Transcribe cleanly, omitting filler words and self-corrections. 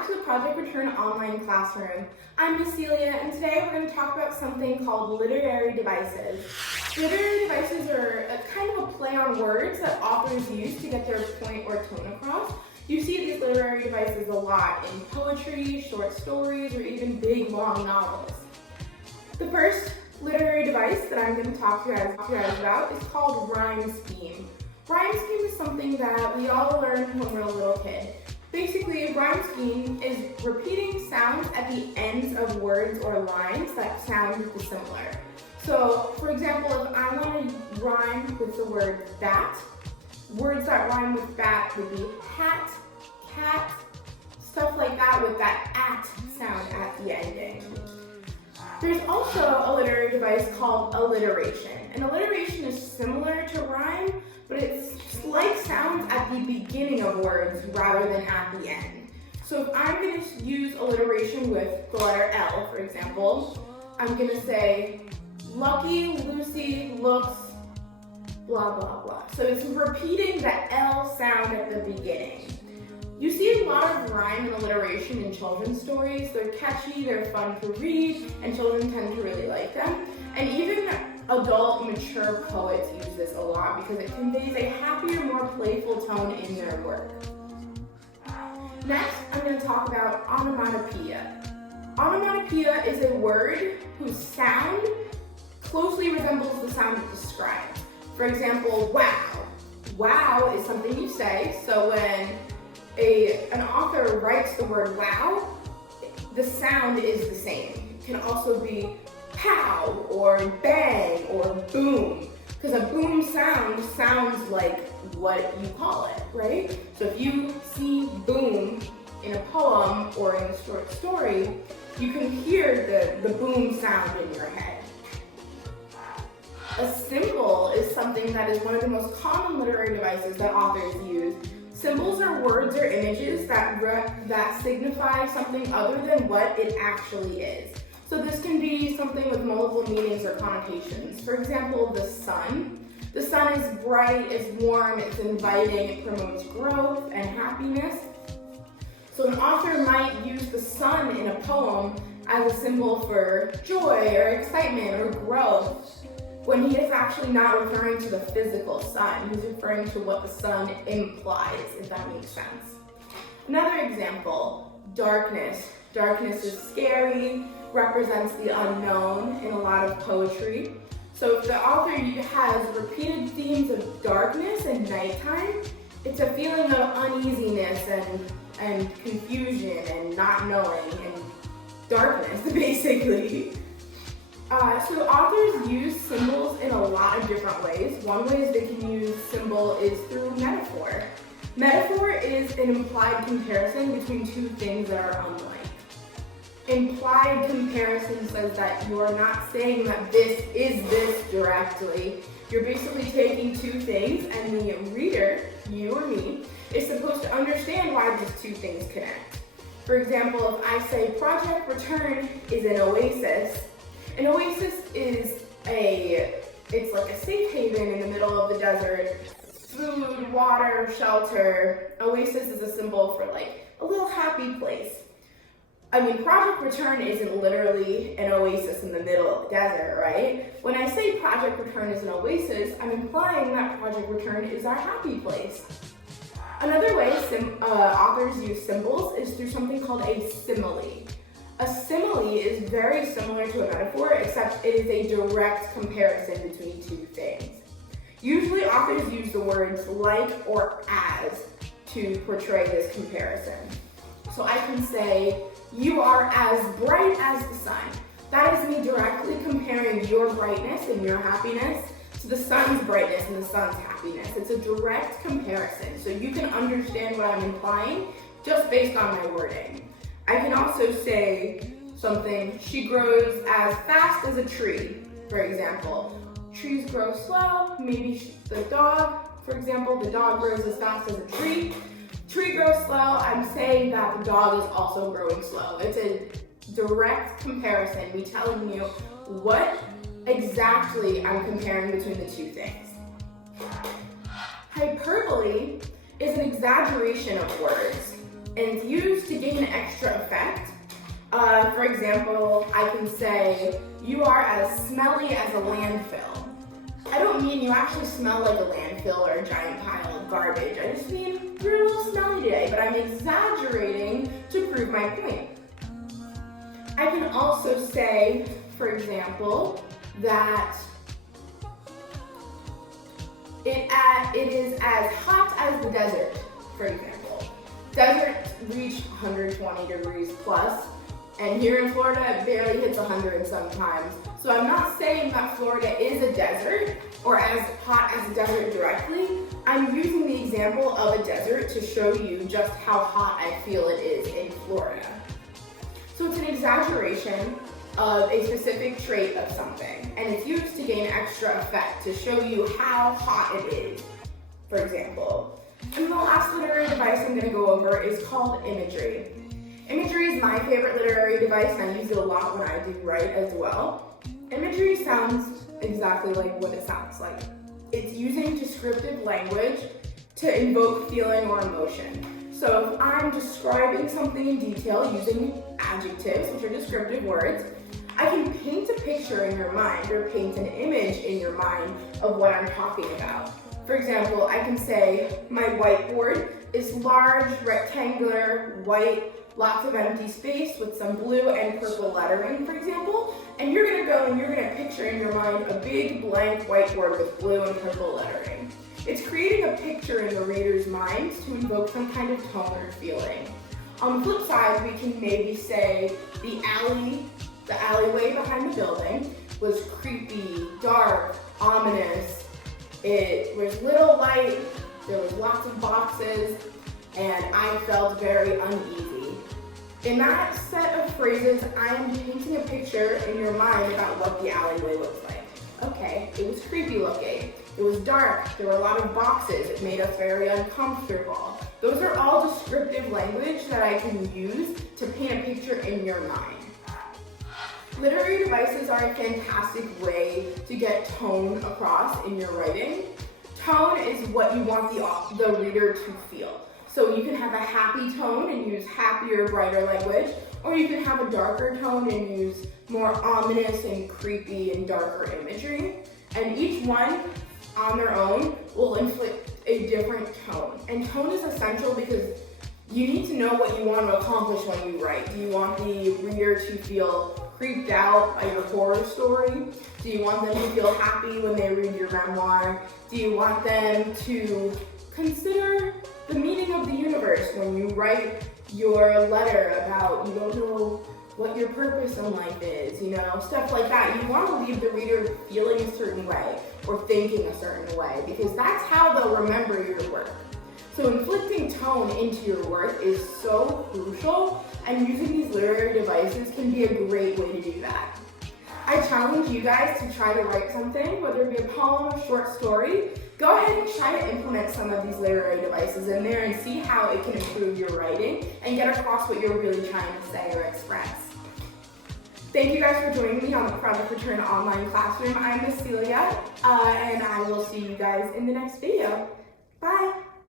back to the Project Return online classroom. I'm Miss Celia, and today we're going to talk about something called literary devices. Literary devices are kind of a play on words that authors use to get their point or tone across. You see these literary devices a lot in poetry, short stories, or even big, long novels. The first literary device that I'm going to talk to you guys about is called rhyme scheme. Rhyme scheme is something that we all learn when we're a little kid. Basically, a rhyme scheme is repeating sounds at the ends of words or lines that sound similar. So, for example, if I want to rhyme with the word bat, words that rhyme with bat would be hat, cat, stuff like that with that at sound at the ending. There's also a literary device called alliteration. And alliteration is similar to rhyme, but it's like sounds at the beginning of words rather than at the end. So if I'm going to use alliteration with the letter L, for example, I'm going to say, Lucky Lucy looks blah, blah, blah. So it's repeating the L sound at the beginning. You see a lot of rhyme and alliteration in children's stories. They're catchy, they're fun to read, and children tend to really like them. And even adult, mature poets use this a lot because it conveys a happier, more playful tone in their work. Next, I'm going to talk about onomatopoeia. Onomatopoeia is a word whose sound closely resembles the sound it describes. For example, wow. Wow is something you say, so when an author writes the word wow, the sound is the same. It can also be pow or bang or boom, because a boom sound sounds like what you call it, right? So if you see boom in a poem or in a short story, you can hear the boom sound in your head. A symbol is something that is one of the most common literary devices that authors use. Symbols are words or images that signify something other than what it actually is. So this can be something with multiple meanings or connotations. For example, the sun. The sun is bright, it's warm, it's inviting, it promotes growth and happiness. So an author might use the sun in a poem as a symbol for joy or excitement or growth, when he is actually not referring to the physical sun. He's referring to what the sun implies, if that makes sense. Another example, darkness. Darkness is scary, represents the unknown in a lot of poetry. So if the author has repeated themes of darkness and nighttime, it's a feeling of uneasiness and confusion and not knowing and darkness, basically. So authors use symbols in a lot of different ways. One way they can use symbol is through metaphor. Metaphor is an implied comparison between two things that are unlike. Implied comparison says that you are not saying that this is this directly. You're basically taking two things and the reader, you or me, is supposed to understand why these two things connect. For example, if I say Project Return is an oasis is it's like a safe haven in the middle of the desert. Food, water, shelter. Oasis is a symbol for like a little happy place. I mean, Project Return isn't literally an oasis in the middle of the desert, right? When I say Project Return is an oasis, I'm implying that Project Return is our happy place. Another way authors use symbols is through something called a simile. A simile is very similar to a metaphor, except it is a direct comparison between two things. Usually authors use the words like or as to portray this comparison. So I can say, you are as bright as the sun. That is me directly comparing your brightness and your happiness to the sun's brightness and the sun's happiness. It's a direct comparison, so you can understand what I'm implying just based on my wording. I can also say something, she grows as fast as a tree, for example. Trees grow slow, maybe the dog, for example, the dog grows as fast as a tree. Tree grows slow, I'm saying that the dog is also growing slow. It's a direct comparison, me telling you what exactly I'm comparing between the two things. Hyperbole is an exaggeration of words. and it's used to gain an extra effect. For example, I can say, you are as smelly as a landfill. I don't mean you actually smell like a landfill or a giant pile of garbage. I just mean you're a little smelly today, but I'm exaggerating to prove my point. I can also say, for example, that it is as hot as the desert, for example. Deserts reach 120 degrees plus, and here in Florida, it barely hits 100 sometimes. So I'm not saying that Florida is a desert or as hot as a desert directly. I'm using the example of a desert to show you just how hot I feel it is in Florida. So it's an exaggeration of a specific trait of something, and it's used to gain extra effect to show you how hot it is, for example. And the last literary device I'm going to go over is called imagery. Imagery is my favorite literary device, and I use it a lot when I do write as well. Imagery sounds exactly like what it sounds like. It's using descriptive language to invoke feeling or emotion. So if I'm describing something in detail using adjectives, which are descriptive words, I can paint a picture in your mind or paint an image in your mind of what I'm talking about. For example, I can say my whiteboard is large, rectangular, white, lots of empty space with some blue and purple lettering, for example. And you're gonna go and you're gonna picture in your mind a big blank whiteboard with blue and purple lettering. It's creating a picture in the reader's mind to invoke some kind of tone or feeling. On the flip side, we can maybe say the alleyway behind the building was creepy, dark, ominous. It was little light, there was lots of boxes, and I felt very uneasy. In that set of phrases, I am painting a picture in your mind about what the alleyway looks like. Okay, it was creepy looking. It was dark. There were a lot of boxes. It made us very uncomfortable. Those are all descriptive language that I can use to paint a picture in your mind. Literary devices are a fantastic way to get tone across in your writing. Tone is what you want the reader to feel. So you can have a happy tone and use happier, brighter language, or you can have a darker tone and use more ominous and creepy and darker imagery. And each one on their own will inflict a different tone. And tone is essential because you need to know what you want to accomplish when you write. Do you want the reader to feel creeped out by your horror story? Do you want them to feel happy when they read your memoir? Do you want them to consider the meaning of the universe when you write your letter about you don't know what your purpose in life is, stuff like that. You want to leave the reader feeling a certain way or thinking a certain way because that's how they'll remember your work. So inflicting tone into your work is so crucial, and using these literary devices can be a great way to do that. I challenge you guys to try to write something, whether it be a poem or short story. Go ahead and try to implement some of these literary devices in there and see how it can improve your writing and get across what you're really trying to say or express. Thank you guys for joining me on the Project Return Online Classroom. I'm Miss Celia, and I will see you guys in the next video. Bye!